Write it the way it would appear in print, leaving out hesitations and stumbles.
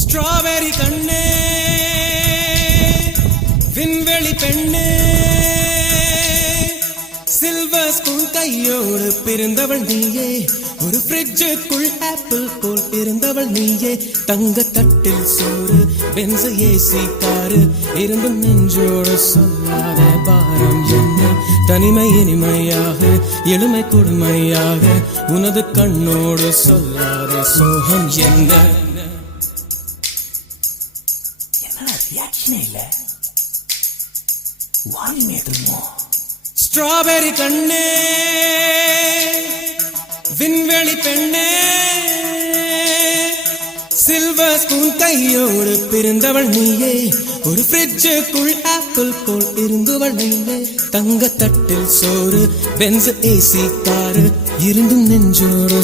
Strawberry கண்ணே, விண்வெளி பெண்ணே, சில்வர் ஸ்பூன் கையோடு பிறந்தவள் நீயே, ஒரு ஃப்ரிட்ஜுக்குள் ஆப்பிள் போல் இருந்தவள் நீயே, தங்க தட்டில் சோறு, பென்ஸ் ஏசி காரு, இருந்தும் நெஞ்சோடு சொல்லாத பாரம் என்ன, தனிமை இனிமையாக, எளிமை கொடுமையாக, உனது கண்ணோடு சொல்லாத சோகம் என்ன. ஸ்ட்ராபெரி கண்ணே, விண்வெளி பெண்ணே, சில்வர் ஸ்பூன் கையோடு பிறந்தவள் நீயே, ஒரு ஃப்ரிட்ஜுக்குள் ஆப்பிள் போல் இருந்தவள் நீயே, தங்க தட்டில் சோறு, பென்ஸ் ஏசி காரு, இருந்தும் நெஞ்சோடு